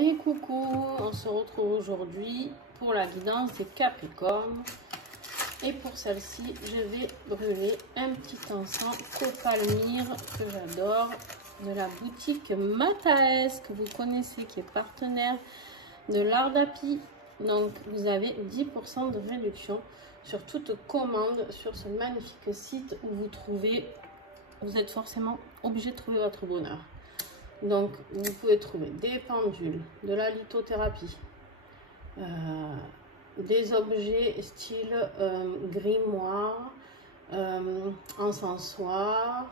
Et coucou, on se retrouve aujourd'hui pour la guidance des Capricornes. Et pour celle-ci, je vais brûler un petit encens Copalmyre que j'adore, de la boutique Mataes, que vous connaissez, qui est partenaire de l'Art d'Api. Donc vous avez 10% de réduction sur toute commande sur ce magnifique site où vous êtes forcément obligé de trouver votre bonheur. Donc vous pouvez trouver des pendules, de la lithothérapie, des objets style grimoire, encensoir,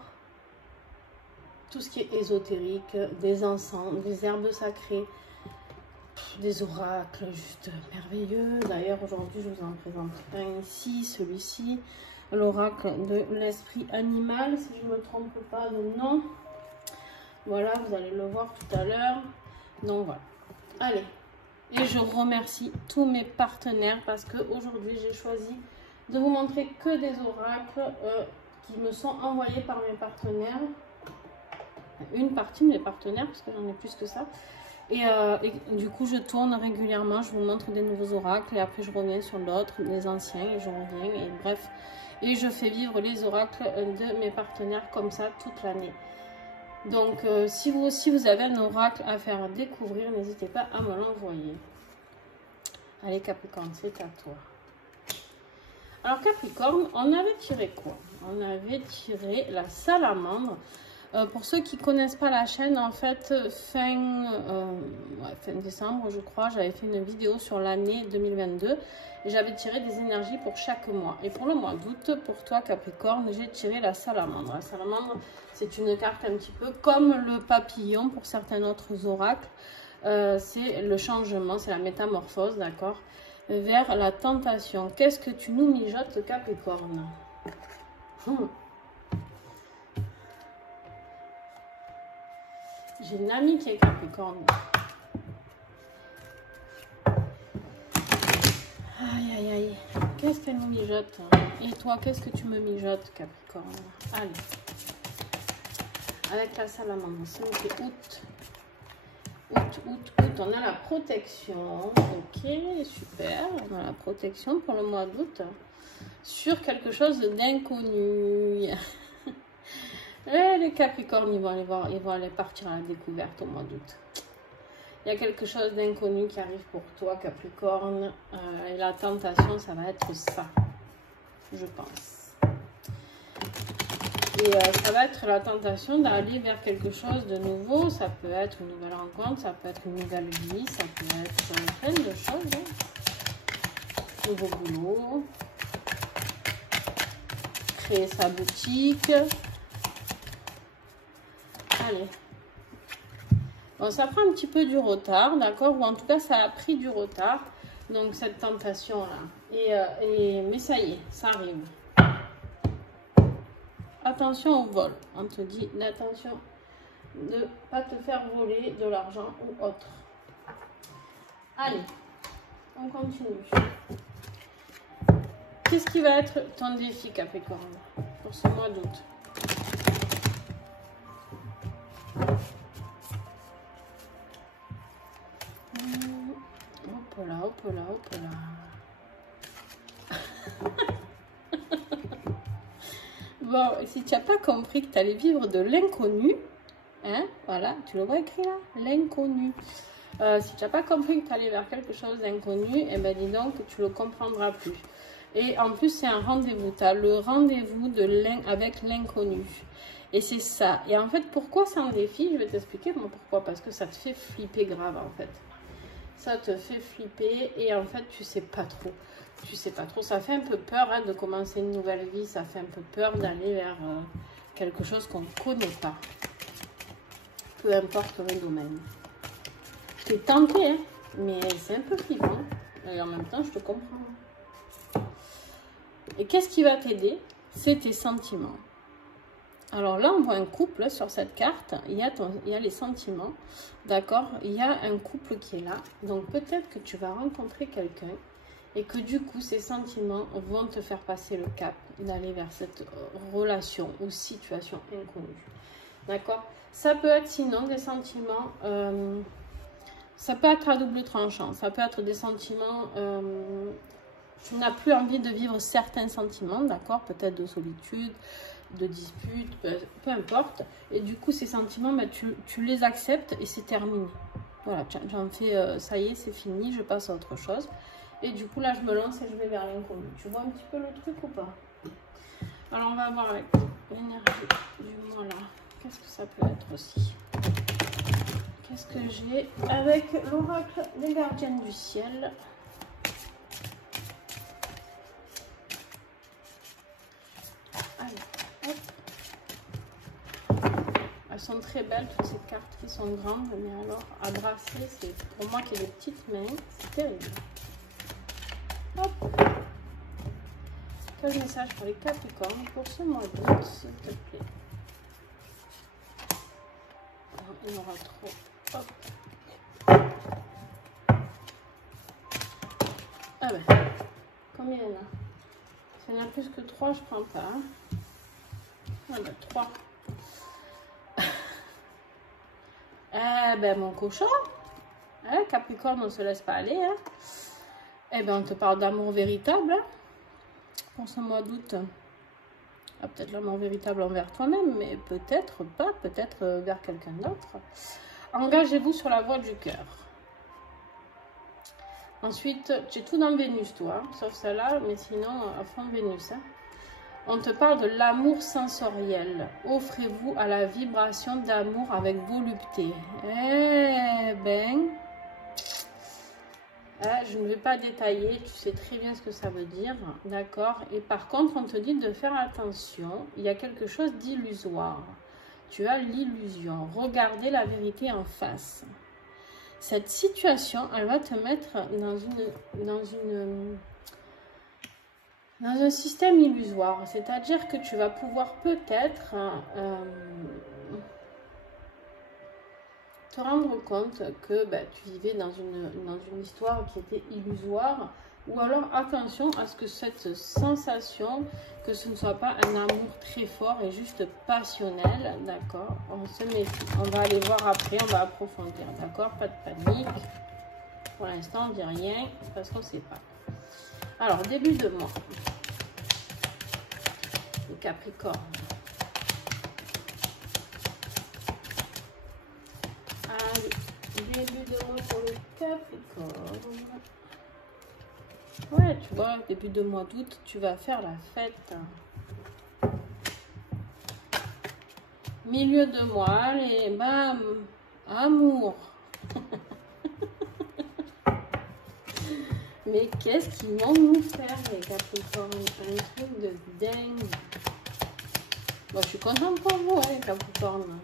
tout ce qui est ésotérique, des encens, des herbes sacrées, des oracles juste merveilleux. D'ailleurs aujourd'hui je vous en présente un ici, celui-ci, l'oracle de l'esprit animal, si je ne me trompe pas de nom. Voilà, vous allez le voir tout à l'heure. Donc voilà. Allez. Et je remercie tous mes partenaires parce qu'aujourd'hui, j'ai choisi de vous montrer que des oracles qui me sont envoyés par mes partenaires. Une partie de mes partenaires, parce que j'en ai plus que ça. Et du coup, je tourne régulièrement. Je vous montre des nouveaux oracles. Et après, je reviens sur d'autres, les anciens. Et je reviens. Et bref. Et je fais vivre les oracles de mes partenaires comme ça toute l'année. Donc, si vous aussi vous avez un oracle à faire découvrir, n'hésitez pas à me l'envoyer. Allez Capricorne, c'est à toi. Alors Capricorne, on avait tiré quoi? On avait tiré la salamandre. Pour ceux qui ne connaissent pas la chaîne, en fait, fin décembre, je crois, j'avais fait une vidéo sur l'année 2022. Et j'avais tiré des énergies pour chaque mois. Et pour le mois d'août, pour toi Capricorne, j'ai tiré la salamandre. La salamandre, c'est une carte un petit peu comme le papillon pour certains autres oracles. C'est le changement, c'est la métamorphose, d'accord, vers la tentation. Qu'est-ce que tu nous mijotes Capricorne? J'ai une amie qui est Capricorne. Aïe, aïe, aïe. Qu'est-ce qu'elle nous mijote? Et toi, qu'est-ce que tu me mijotes, Capricorne? Allez. Avec la salamandre, c'est août. Août. On a la protection. Ok, super. On a la protection pour le mois d'août. Sur quelque chose d'inconnu. Les Capricornes, ils vont aller partir à la découverte au mois d'août. Il y a quelque chose d'inconnu qui arrive pour toi, Capricorne. Et la tentation, ça va être ça, je pense. Et ça va être la tentation d'aller vers quelque chose de nouveau. Ça peut être une nouvelle rencontre, ça peut être une nouvelle vie, ça peut être plein de choses. Hein. Nouveau boulot. Créer sa boutique. Allez. Bon, ça prend un petit peu du retard, d'accord? Ou en tout cas, ça a pris du retard. Donc, cette tentation-là. Mais ça y est, ça arrive. Attention au vol. On te dit l'attention de ne pas te faire voler de l'argent ou autre. Allez, on continue. Qu'est-ce qui va être ton défi, Capricorne, pour ce mois d'août? Hop là. Bon, si tu n'as pas compris que tu allais vivre de l'inconnu, hein, voilà, tu le vois écrit là, l'inconnu. Si tu n'as pas compris que tu allais vers quelque chose d'inconnu, eh ben dis donc que tu ne le comprendras plus. Et en plus, c'est un rendez-vous. Tu as le rendez-vous avec l'inconnu. Et c'est ça. Et en fait, pourquoi c'est un défi? Je vais t'expliquer pourquoi. Parce que ça te fait flipper grave, en fait. Ça te fait flipper et en fait, tu sais pas trop. Tu sais pas trop. Ça fait un peu peur hein, de commencer une nouvelle vie. Ça fait un peu peur d'aller vers quelque chose qu'on ne connaît pas. Peu importe le domaine. Tu es tenté, hein, mais c'est un peu flippant. Et en même temps, je te comprends. Et qu'est-ce qui va t'aider? C'est tes sentiments. Alors là, on voit un couple sur cette carte. Il y a les sentiments. D'accord? Il y a un couple qui est là. Donc peut-être que tu vas rencontrer quelqu'un et que du coup, ces sentiments vont te faire passer le cap d'aller vers cette relation ou situation inconnue. D'accord? Ça peut être sinon des sentiments ça peut être à double tranchant. Ça peut être des sentiments... tu n'as plus envie de vivre certains sentiments, d'accord? Peut-être de solitude, de dispute, peu importe. Et du coup, ces sentiments, ben, tu les acceptes et c'est terminé. Voilà, j'en fais, ça y est, c'est fini, je passe à autre chose. Et du coup, là, je me lance et je vais vers l'inconnu. Tu vois un petit peu le truc ou pas? Alors, on va voir avec l'énergie du mois là. Qu'est-ce que ça peut être aussi? Qu'est-ce que j'ai avec l'oracle des gardiennes du ciel? Allez, hop. Elles sont très belles, toutes ces cartes qui sont grandes, mais alors à brasser, c'est pour moi qui ai des petites mains, c'est terrible. Hop. Quel message pour les Capricornes pour ce mois d'août, s'il te plaît? Alors, il y en aura trop. Hop. Ah ben, combien il y en a? S'il y en a plus que 3, je prends pas. Hein. Ah ben, 3. Eh ben, mon cochon. Hein, Capricorne, on ne se laisse pas aller. Hein. Eh ben, on te parle d'amour véritable. Hein. Pour ce mois d'août, peut-être l'amour véritable envers toi-même, mais peut-être pas, peut-être vers quelqu'un d'autre. Engagez-vous sur la voie du cœur. Ensuite, tu es tout dans Vénus, toi, sauf celle-là, mais sinon, à fond Vénus. Hein. On te parle de l'amour sensoriel. Offrez-vous à la vibration d'amour avec volupté. Eh ben... je ne vais pas détailler, tu sais très bien ce que ça veut dire, d'accord? Et par contre, on te dit de faire attention, il y a quelque chose d'illusoire. Tu as l'illusion. Regardez la vérité en face. Cette situation, elle va te mettre dans un système illusoire. C'est-à-dire que tu vas pouvoir peut-être... te rendre compte que tu vivais dans une histoire qui était illusoire, ou alors attention à ce que cette sensation, que ce ne soit pas un amour très fort et juste passionnel, d'accord? On se méfie, on va aller voir après, on va approfondir, d'accord? Pas de panique, pour l'instant on dit rien, parce qu'on ne sait pas. Alors, début de mois, le Capricorne. Allez, début de mois pour le Capricorne. Ouais, tu vois, début de mois d'août, tu vas faire la fête. Milieu de mois, allez, bam, amour. Mais qu'est-ce qu'ils vont nous faire, les Capricornes? Un truc de dingue. Bon, je suis contente pour vous, hein, les Capricornes.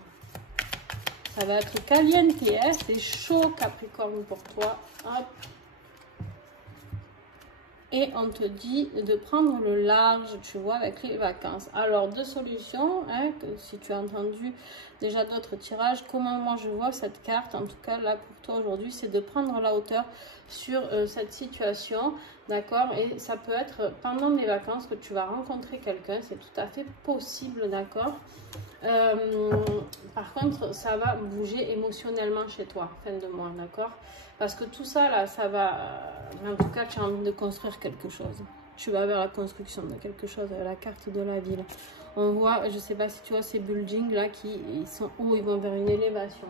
Ça va être caliente, hein? C'est chaud, Capricorne, pour toi. Hop. Et on te dit de prendre le large, tu vois, avec les vacances. Alors, deux solutions, hein, que si tu as entendu déjà d'autres tirages, comment moi je vois cette carte, en tout cas là pour toi aujourd'hui, c'est de prendre la hauteur sur cette situation, d'accord? Et ça peut être pendant les vacances que tu vas rencontrer quelqu'un, c'est tout à fait possible, d'accord? Par contre, ça va bouger émotionnellement chez toi, fin de mois, d'accord? Parce que tout ça, là, ça va... En tout cas, tu as envie de construire quelque chose. Tu vas vers la construction de quelque chose, la carte de la ville. On voit, je ne sais pas si tu vois ces buildings, là, ils sont hauts, ils vont vers une élévation.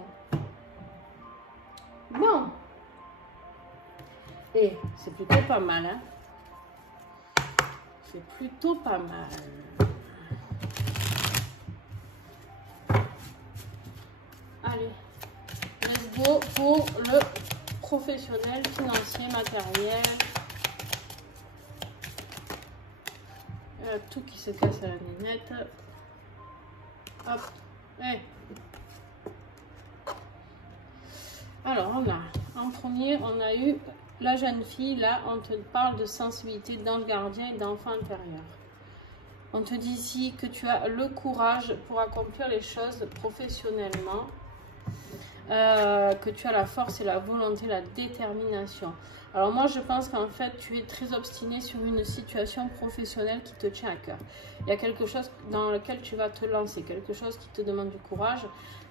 Bon. Et c'est plutôt pas mal, hein? C'est plutôt pas mal. Allez, let's go pour le professionnel, financier, matériel. Tout qui se casse à la nénette. Hop. Hey. Alors, on a, en premier, on a eu la jeune fille. Là, on te parle de sensibilité d'ange gardien et d'enfant intérieur. On te dit ici que tu as le courage pour accomplir les choses professionnellement. que tu as la force et la volonté, la détermination. Alors moi, je pense qu'en fait, tu es très obstiné sur une situation professionnelle qui te tient à cœur. Il y a quelque chose dans lequel tu vas te lancer, quelque chose qui te demande du courage,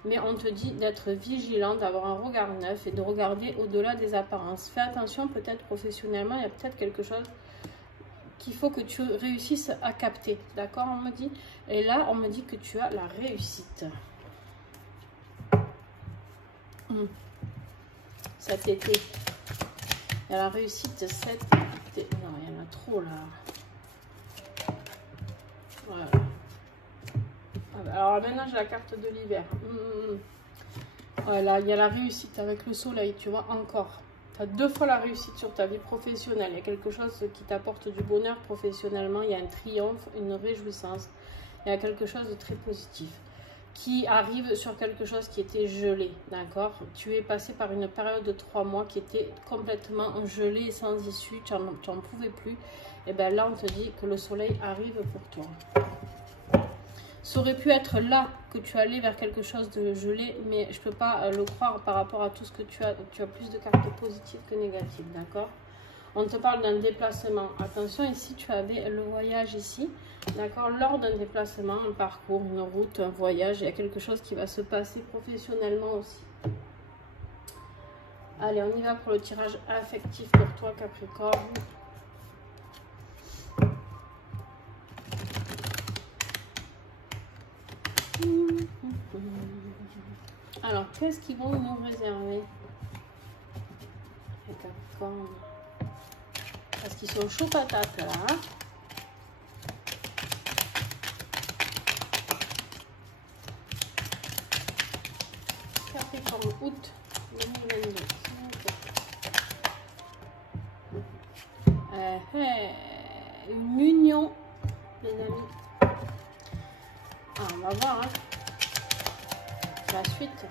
mais on te dit d'être vigilant, d'avoir un regard neuf et de regarder au-delà des apparences. Fais attention, peut-être professionnellement, il y a peut-être quelque chose qu'il faut que tu réussisses à capter. D'accord, on me dit. Et là, on me dit que tu as la réussite. Cet été. Il y a la réussite cet été. Non, il y en a trop là. Voilà. Alors maintenant, j'ai la carte de l'hiver. Voilà, il y a la réussite avec le soleil, tu vois, encore. Tu as 2 fois la réussite sur ta vie professionnelle. Il y a quelque chose qui t'apporte du bonheur professionnellement. Il y a un triomphe, une réjouissance. Il y a quelque chose de très positif qui arrive sur quelque chose qui était gelé, d'accord? Tu es passé par une période de 3 mois qui était complètement gelée et sans issue, tu n'en pouvais plus. Et bien là, on te dit que le soleil arrive pour toi. Ça aurait pu être là que tu allais vers quelque chose de gelé, mais je ne peux pas le croire par rapport à tout ce que tu as. Tu as plus de cartes positives que négatives, d'accord? On te parle d'un déplacement. Attention, ici, tu avais le voyage ici. D'accord? Lors d'un déplacement, un parcours, une route, un voyage, il y a quelque chose qui va se passer professionnellement aussi. Allez, on y va pour le tirage affectif pour toi, Capricorne. Alors, qu'est-ce qu'ils vont nous réserver, les Capricornes? Parce qu'ils sont chauds patates là. Capricorne, août 2022. Une union, les amis. Ah, on va voir, hein. La suite.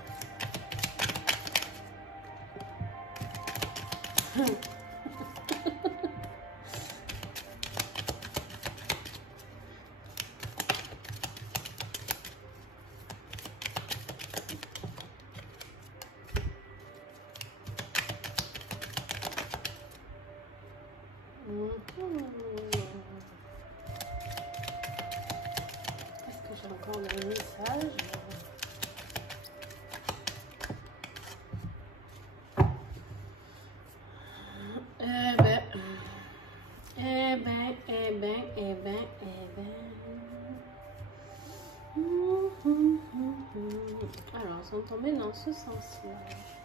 Est-ce que j'ai encore des messages? Alors, ils sont tombés dans ce sens-là.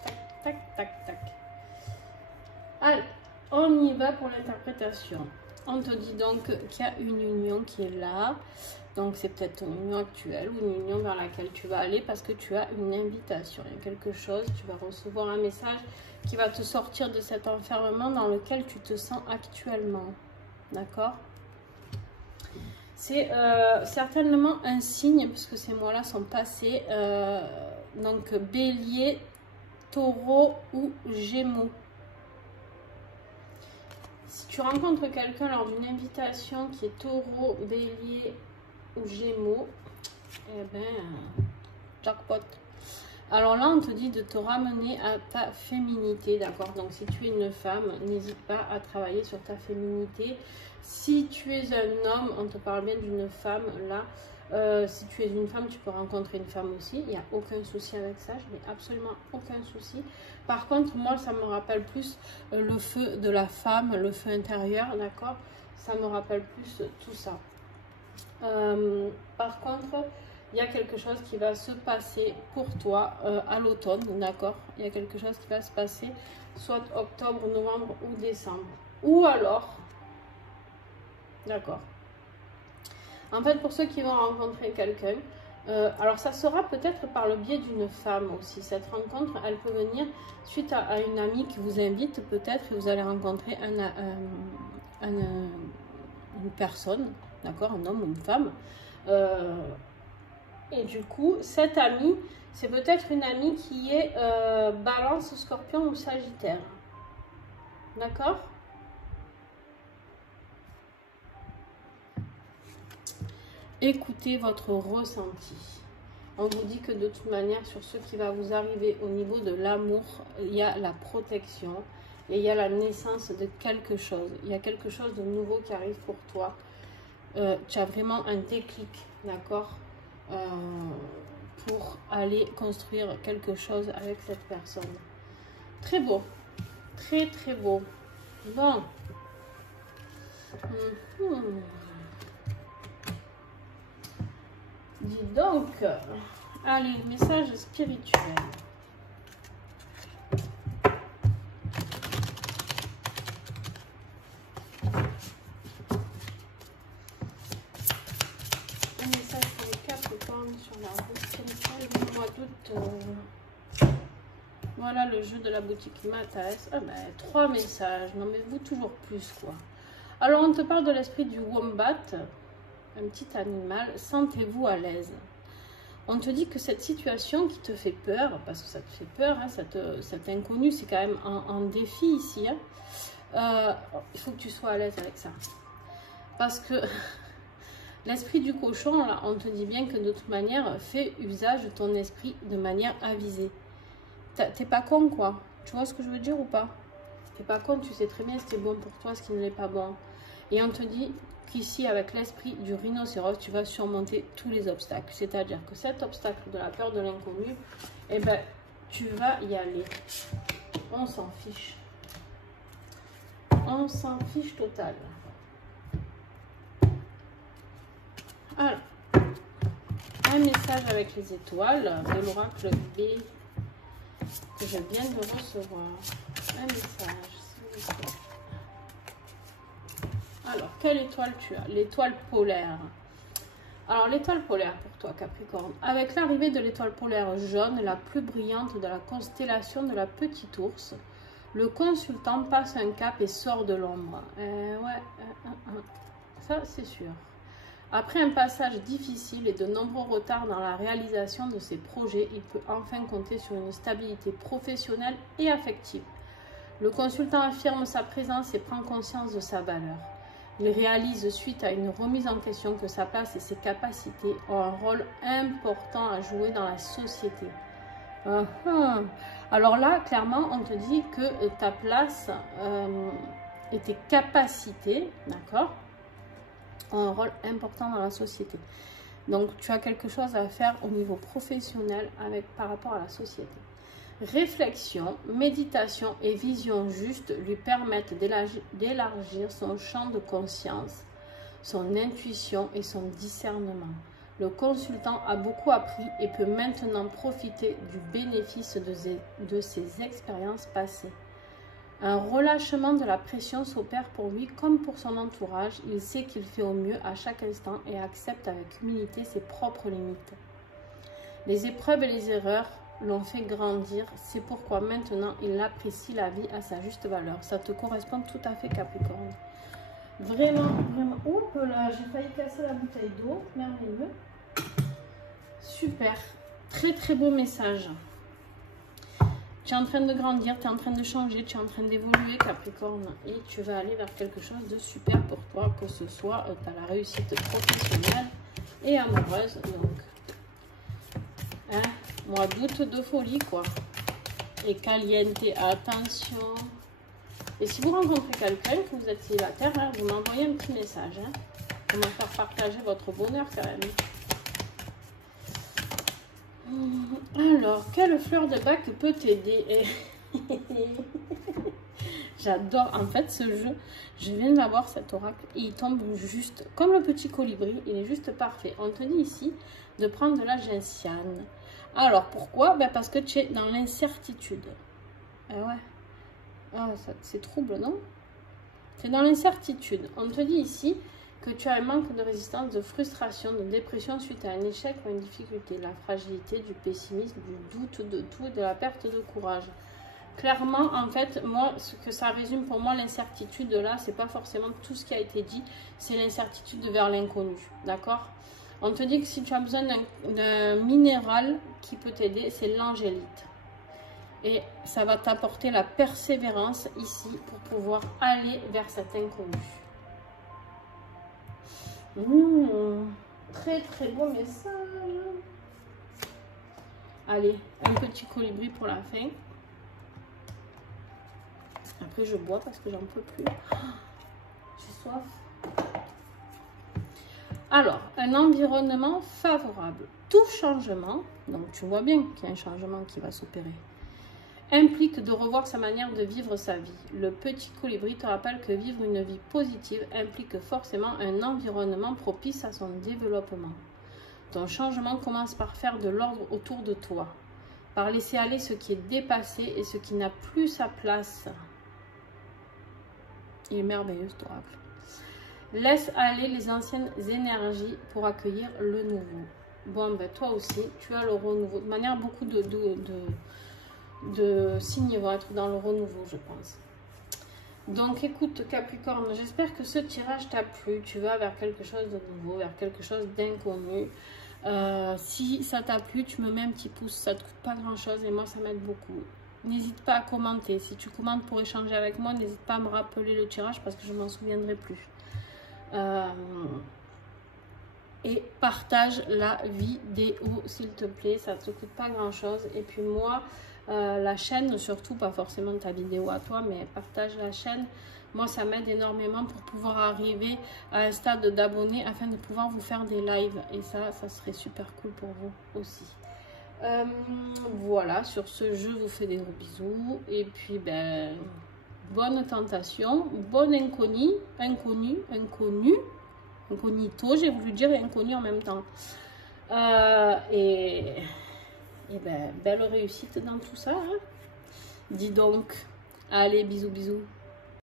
Tac, tac, tac, tac. Allez, on y va pour l'interprétation. On te dit donc qu'il y a une union qui est là. Donc, c'est peut-être une union actuelle ou une union vers laquelle tu vas aller parce que tu as une invitation. Il y a quelque chose, tu vas recevoir un message qui va te sortir de cet enfermement dans lequel tu te sens actuellement. D'accord? C'est certainement un signe, puisque ces mois-là sont passés. Donc, bélier, taureau ou gémeaux. Si tu rencontres quelqu'un lors d'une invitation qui est taureau, bélier ou gémeaux, eh ben, jackpot. Alors là, on te dit de te ramener à ta féminité, d'accord? Donc, si tu es une femme, n'hésite pas à travailler sur ta féminité. Si tu es un homme, on te parle bien d'une femme, là. Si tu es une femme, tu peux rencontrer une femme aussi. Il n'y a aucun souci avec ça. Je n'ai absolument aucun souci. Par contre, moi, ça me rappelle plus le feu de la femme, le feu intérieur, d'accord? Ça me rappelle plus tout ça. Par contre, il y a quelque chose qui va se passer pour toi à l'automne, d'accord? Il y a quelque chose qui va se passer soit octobre, novembre ou décembre. Ou alors, d'accord? En fait, pour ceux qui vont rencontrer quelqu'un, alors ça sera peut-être par le biais d'une femme aussi. Cette rencontre, elle peut venir suite à une amie qui vous invite peut-être et vous allez rencontrer une personne, d'accord? Un homme ou une femme. Et du coup, cette amie, c'est peut-être une amie qui est Balance, Scorpion ou Sagittaire. D'accord? Écoutez votre ressenti. On vous dit que de toute manière, sur ce qui va vous arriver au niveau de l'amour, il y a la protection et il y a la naissance de quelque chose. Il y a quelque chose de nouveau qui arrive pour toi. Tu as vraiment un déclic, d'accord, pour aller construire quelque chose avec cette personne. Très beau, très très beau. Bon. Dis donc, allez, message spirituel. Un message pour les Capricornes sur la route du mois d'août. Voilà le jeu de la boutique Mathias. Ah ben, 3 messages. Non mais vous toujours plus quoi. Alors on te parle de l'esprit du wombat. Un petit animal, sentez-vous à l'aise. On te dit que cette situation qui te fait peur, parce que ça te fait peur, hein, cet inconnu, c'est quand même un défi ici. Hein, il faut que tu sois à l'aise avec ça. Parce que l'esprit du cochon, là, on te dit bien que de toute manière, fais usage de ton esprit de manière avisée. T'es pas con, quoi. Tu vois ce que je veux dire ou pas? T'es pas con, tu sais très bien ce qui est bon pour toi, ce qui ne l'est pas bon. Et on te dit qu'ici, avec l'esprit du rhinocéros, tu vas surmonter tous les obstacles. C'est-à-dire que cet obstacle de la peur de l'inconnu, eh ben, tu vas y aller. On s'en fiche. On s'en fiche total. Alors, un message avec les étoiles de l'oracle B que je viens de recevoir. Un message, s'il vous plaît. Alors, quelle étoile tu as? L'étoile polaire. Alors, l'étoile polaire pour toi, Capricorne. Avec l'arrivée de l'étoile polaire jaune, la plus brillante de la constellation de la Petite Ourse, le consultant passe un cap et sort de l'ombre. Ça, c'est sûr. Après un passage difficile et de nombreux retards dans la réalisation de ses projets, il peut enfin compter sur une stabilité professionnelle et affective. Le consultant affirme sa présence et prend conscience de sa valeur. Il réalise suite à une remise en question que sa place et ses capacités ont un rôle important à jouer dans la société. Alors là, clairement, on te dit que ta place et tes capacités, d'accord, ont un rôle important dans la société. Donc, tu as quelque chose à faire au niveau professionnel par rapport à la société. Réflexion, méditation et vision juste lui permettent d'élargir son champ de conscience, son intuition et son discernement. Le consultant a beaucoup appris et peut maintenant profiter du bénéfice de ses expériences passées. Un relâchement de la pression s'opère pour lui comme pour son entourage. Il sait qu'il fait au mieux à chaque instant et accepte avec humilité ses propres limites. Les épreuves et les erreurs l'ont fait grandir, c'est pourquoi maintenant il apprécie la vie à sa juste valeur. Ça te correspond tout à fait, Capricorne. Vraiment, vraiment. Oups là, j'ai failli casser la bouteille d'eau. Merveilleux. Super. Très très beau message. Tu es en train de grandir, tu es en train de changer, tu es en train d'évoluer, Capricorne. Et tu vas aller vers quelque chose de super pour toi, que ce soit tu as la réussite professionnelle et amoureuse. Donc, hein, mois d'août de folie, quoi. Et caliente, attention. Et si vous rencontrez quelqu'un, que vous êtes célibataire, hein, vous m'envoyez un petit message. Hein, pour me faire partager votre bonheur, quand même. Alors, quelle fleur de bac peut t'aider? J'adore, en fait, ce jeu. Je viens d'avoir cet oracle et il tombe juste, comme le petit colibri, il est juste parfait. On te dit ici de prendre de la gentiane. Alors, pourquoi? Ben parce que tu es dans l'incertitude. Ah ouais. Ah, c'est trouble, non? Tu es dans l'incertitude. On te dit ici que tu as un manque de résistance, de frustration, de dépression suite à un échec ou une difficulté, la fragilité, du pessimisme, du doute, de tout, de la perte de courage. Clairement, en fait, moi, ce que ça résume pour moi, l'incertitude là, c'est pas forcément tout ce qui a été dit, c'est l'incertitude vers l'inconnu, d'accord? On te dit que si tu as besoin d'un minéral qui peut t'aider, c'est l'angélite. Et ça va t'apporter la persévérance ici pour pouvoir aller vers cet inconnu. Très très beau message. Allez, un petit colibri pour la fin. Après, je bois parce que j'en peux plus. J'ai soif. Alors, un environnement favorable. Tout changement, donc tu vois bien qu'il y a un changement qui va s'opérer, implique de revoir sa manière de vivre sa vie. Le petit colibri te rappelle que vivre une vie positive implique forcément un environnement propice à son développement. Ton changement commence par faire de l'ordre autour de toi, par laisser aller ce qui est dépassé et ce qui n'a plus sa place. Il est merveilleux cet oracle. Laisse aller les anciennes énergies pour accueillir le nouveau. Bon, ben toi aussi, tu as le renouveau. De manière, beaucoup de signes vont être dans le renouveau, je pense. Donc, écoute, Capricorne, j'espère que ce tirage t'a plu. Tu vas vers quelque chose de nouveau, vers quelque chose d'inconnu. Si ça t'a plu, tu me mets un petit pouce. Ça ne te coûte pas grand-chose et moi, ça m'aide beaucoup. N'hésite pas à commenter. Si tu commentes pour échanger avec moi, n'hésite pas à me rappeler le tirage parce que je ne m'en souviendrai plus. Et partage la vidéo s'il te plaît, ça ne te coûte pas grand chose. Et puis moi, la chaîne, surtout pas forcément ta vidéo à toi, mais partage la chaîne. Moi, ça m'aide énormément pour pouvoir arriver à un stade d'abonnés afin de pouvoir vous faire des lives. Et ça serait super cool pour vous aussi. Voilà, sur ce, je vous fais des gros bisous. Et puis, ben, bonne tentation, bonne inconnu, incognito, j'ai voulu dire inconnu en même temps. Et ben, belle réussite dans tout ça. Hein. Dis donc, allez, bisous, bisous.